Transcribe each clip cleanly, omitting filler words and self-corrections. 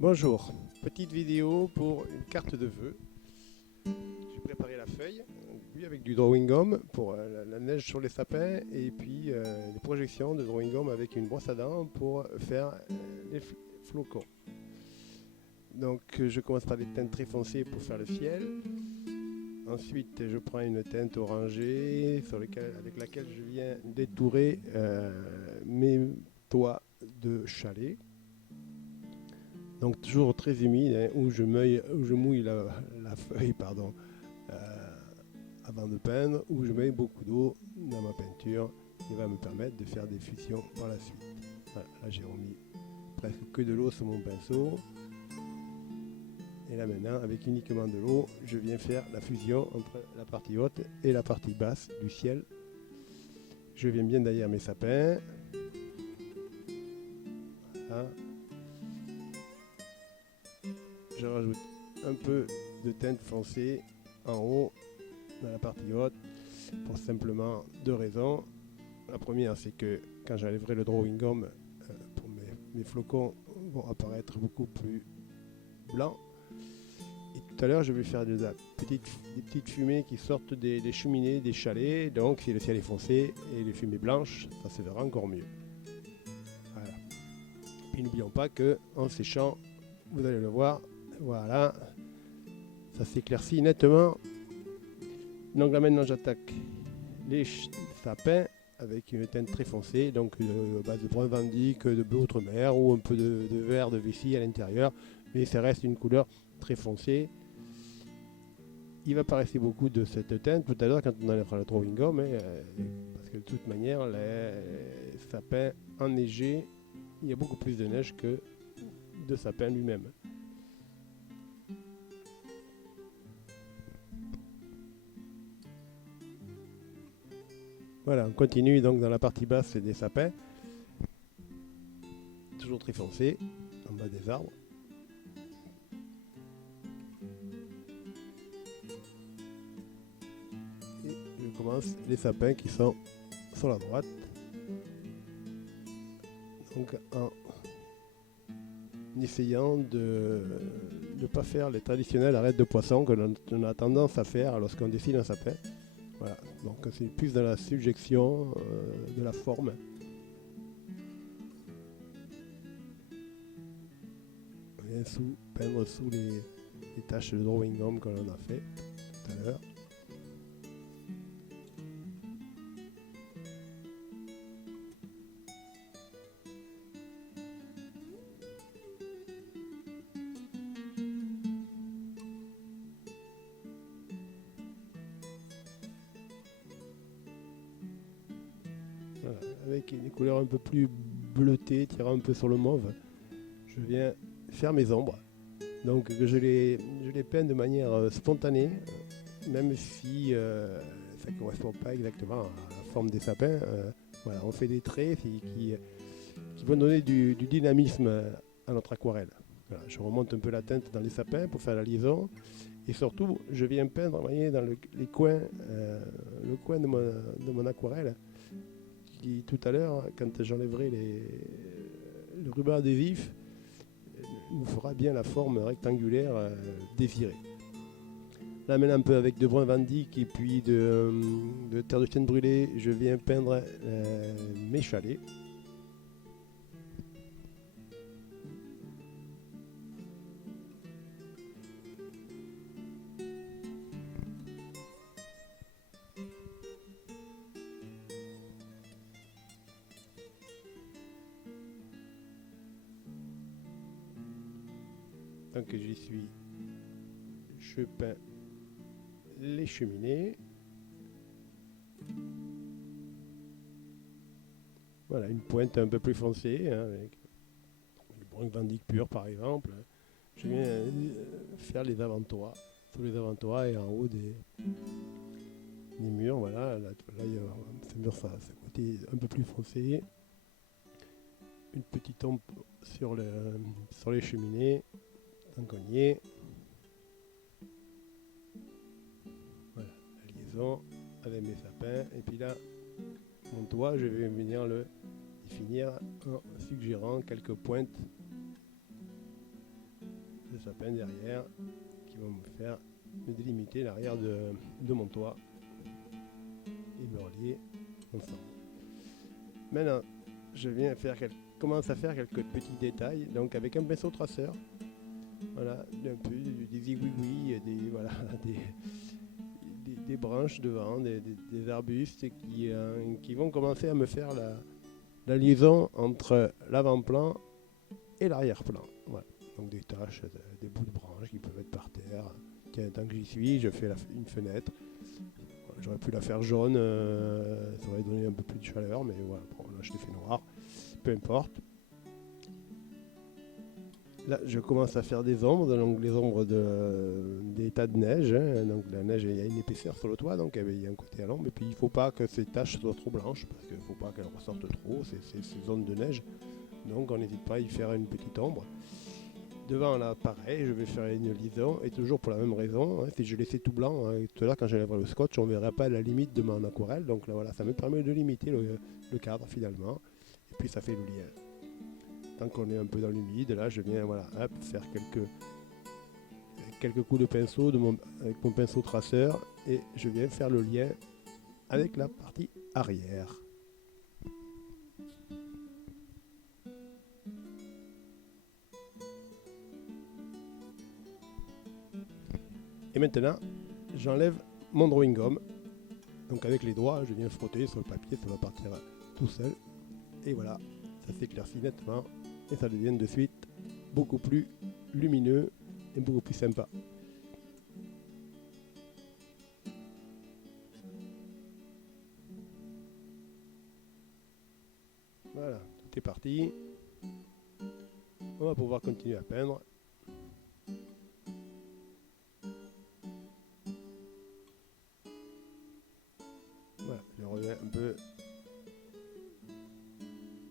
Bonjour, petite vidéo pour une carte de vœux. J'ai préparé la feuille, puis avec du drawing gum pour la neige sur les sapins et puis des projections de drawing gum avec une brosse à dents pour faire les flocons. Donc je commence par des teintes très foncées pour faire le ciel. Ensuite je prends une teinte orangée avec laquelle je viens détourer mes toits de chalet. Donc toujours très humide, hein, où je mouille la feuille avant de peindre, où je mets beaucoup d'eau dans ma peinture qui va me permettre de faire des fusions par la suite. Voilà, là j'ai remis presque que de l'eau sur mon pinceau. Et là maintenant, avec uniquement de l'eau, je viens faire la fusion entre la partie haute et la partie basse du ciel. Je viens bien derrière mes sapins. Voilà. Je rajoute un peu de teinte foncée en haut dans la partie haute pour simplement deux raisons. La première, c'est que quand j'enlèverai le drawing gum, pour mes flocons vont apparaître beaucoup plus blancs. Et tout à l'heure, je vais faire des petites fumées qui sortent des cheminées, des chalets. Donc, si le ciel est foncé et les fumées blanches, ça se verra encore mieux. Voilà. Puis n'oublions pas que en séchant, vous allez le voir, voilà, ça s'éclaircit nettement. Donc là maintenant, j'attaque les sapins avec une teinte très foncée, donc de base de brun Van Dyck, de bleu outre-mer ou un peu de vert de vessie à l'intérieur, mais ça reste une couleur très foncée. Il va pas rester beaucoup de cette teinte tout à l'heure quand on enlèvera le drawing gum, parce que de toute manière, les sapins enneigés, il y a beaucoup plus de neige que de sapin lui-même. Voilà, on continue donc dans la partie basse des sapins, toujours très foncé, en bas des arbres. Et je commence les sapins qui sont sur la droite. Donc en essayant de ne pas faire les traditionnelles arêtes de poisson que l'on a tendance à faire lorsqu'on dessine un sapin. Voilà, donc c'est plus dans la subjection de la forme. On vient peindre sous les taches de drawing gum que l'on a fait tout à l'heure. Voilà, avec des couleurs un peu plus bleutées, tirant un peu sur le mauve, je viens faire mes ombres. Donc je les peins de manière spontanée, même si ça ne correspond pas exactement à la forme des sapins. Voilà, on fait des traits qui vont donner du dynamisme à notre aquarelle. Voilà, je remonte un peu la teinte dans les sapins pour faire la liaison. Et surtout, je viens peindre, voyez, dans les coins, le coin de mon aquarelle, qui tout à l'heure, quand j'enlèverai le ruban adhésif, nous fera bien la forme rectangulaire désirée. Là maintenant un peu avec de brun Van Dyck et puis de terre de chêne brûlée, je viens peindre mes chalets. Donc j'y suis, je peins les cheminées. Voilà, une pointe un peu plus foncée, hein, avec du brun Van Dyck pur par exemple. Je viens faire les avant-toits, tous les avant-toits et en haut des murs. Voilà, là il y a ce mur, ce côté un peu plus foncé. Une petite ombre sur les cheminées, tant qu'on y est. Voilà, la liaison avec mes sapins. Et puis là, mon toit, je vais venir le définir en suggérant quelques pointes sapins derrière qui vont me délimiter l'arrière de mon toit et me relier ensemble. Maintenant, je commence à faire quelques petits détails, donc avec un pinceau traceur. Voilà, un peu des zigouigouis, des branches devant, des arbustes qui vont commencer à me faire la liaison entre l'avant-plan et l'arrière-plan. Voilà. Donc des taches, des bouts de branches qui peuvent être par terre. Tiens, tant que j'y suis, je fais une fenêtre. Voilà, j'aurais pu la faire jaune, ça aurait donné un peu plus de chaleur, mais voilà, bon, là je l'ai fait noir. Peu importe. Là, je commence à faire des ombres, donc les ombres des tas de neige. Hein. Donc la neige, il y a une épaisseur sur le toit, donc il y a un côté à l'ombre. Et puis il ne faut pas que ces taches soient trop blanches, parce qu'il ne faut pas qu'elles ressortent trop, ces zones de neige. Donc on n'hésite pas à y faire une petite ombre. Devant là, pareil, je vais faire une liaison, et toujours pour la même raison. Hein, si je laissais tout blanc, tout à l'heure quand j'enlèverai le scotch, on ne verrait pas la limite de mon aquarelle. Donc là, voilà, ça me permet de limiter le cadre finalement. Et puis ça fait le lien. Tant qu'on est un peu dans l'humide, là je viens faire quelques coups de pinceau avec mon pinceau traceur et je viens faire le lien avec la partie arrière. Et maintenant, j'enlève mon drawing gum. Donc avec les doigts, je viens frotter sur le papier, ça va partir tout seul. Et voilà, ça s'éclaircit nettement. Et ça devient de suite beaucoup plus lumineux et beaucoup plus sympa. Voilà, tout est parti. On va pouvoir continuer à peindre. Voilà, je reviens un peu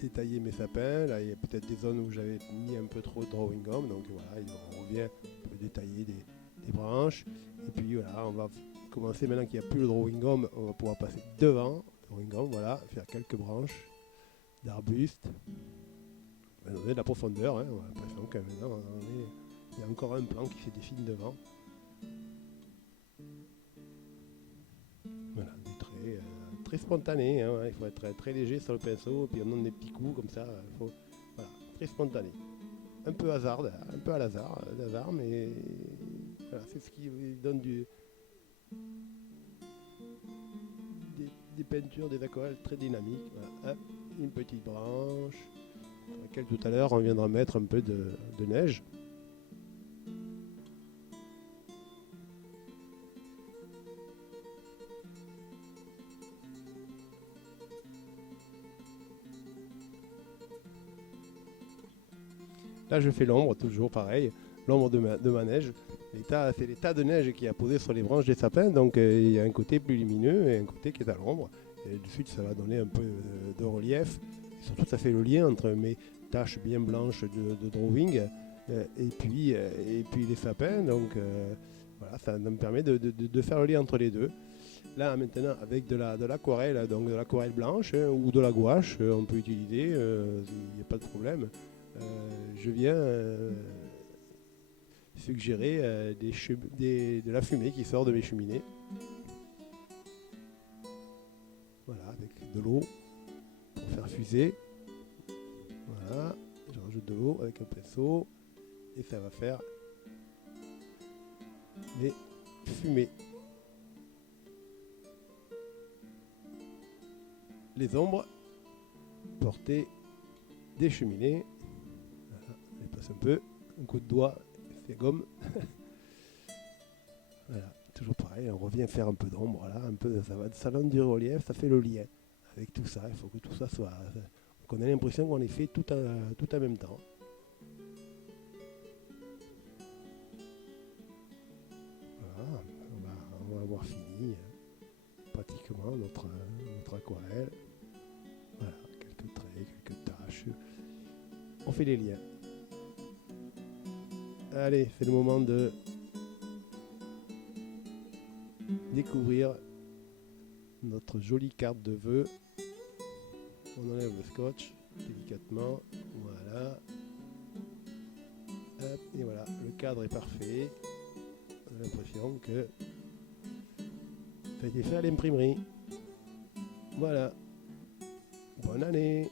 détailler mes sapins. Là, il y a peut-être des zones où j'avais mis un peu trop de drawing gum, donc voilà, on revient un peu détailler des branches. Et puis voilà, on va commencer maintenant qu'il n'y a plus le drawing gum, on va pouvoir passer devant le drawing gum, voilà, faire quelques branches d'arbustes. On va donner de la profondeur, hein, on a l'impression que maintenant il y a encore un plan qui se dessine devant. Voilà, des traits très spontanés, hein, il faut être très léger sur le pinceau, puis on donne des petits coups comme ça, voilà, très spontané. Un peu hasard, un peu à hasard, mais voilà, c'est ce qui donne des peintures, des aquarelles très dynamiques. Voilà, hop, une petite branche, sur laquelle tout à l'heure on viendra mettre un peu de neige. Là, je fais l'ombre, toujours pareil, l'ombre de ma neige. C'est les tas de neige qui a posé sur les branches des sapins, donc il y a un côté plus lumineux et un côté qui est à l'ombre. Et de suite, ça va donner un peu de relief. Et surtout, ça fait le lien entre mes taches bien blanches de drawing et puis les sapins. Donc voilà, ça me permet de faire le lien entre les deux. Là, maintenant, avec de l'aquarelle, donc de l'aquarelle blanche ou de la gouache, on peut utiliser, il n'y a pas de problème. Je viens suggérer de la fumée qui sort de mes cheminées. Voilà, avec de l'eau pour faire fuser. Voilà, je rajoute de l'eau avec un pinceau et ça va faire les fumées. Les ombres portées des cheminées. Un peu, un coup de doigt, c'est gomme. Voilà, toujours pareil, on revient faire un peu d'ombre, voilà, un peu, ça donne du relief, ça fait le lien avec tout ça. Il faut que tout ça soit, qu'on ait l'impression qu'on les fait tout en même temps. Voilà, on va avoir fini pratiquement notre aquarelle. Voilà, quelques traits, quelques taches. On fait les liens. Allez, c'est le moment de découvrir notre jolie carte de vœux. On enlève le scotch délicatement. Voilà. Hop, et voilà, le cadre est parfait. On a l'impression que ça a été fait à l'imprimerie. Voilà. Bonne année.